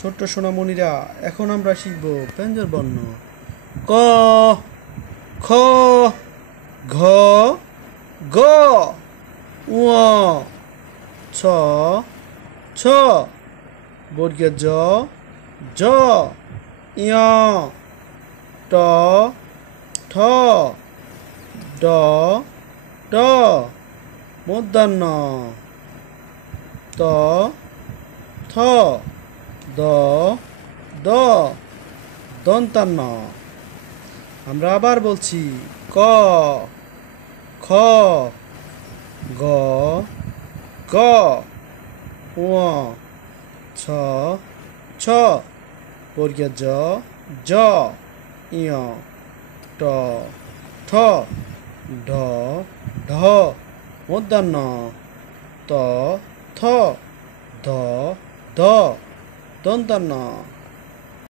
ছোট্ট সোনামণিরা, এখন আমরা শিখব ব্যঞ্জন বর্ণ। ক, খ, ঘ, গ, ঙ, ছ, ছ, বর্গীয় জ, জ, ঞ, ট, ঠ, ড, ড, মূর্ধন্য, ত, থ, দ, দ, দন্তান্ন। আমরা আবার বলছি ক, খ, গ, গ, ঙ, ছ, ছ, বর্গীয় জ, জ, ঞ, ট, ঠ, ঢ, ঢ, মূর্ধন্য, ত, থ, দ, দ, দন্তান্ন।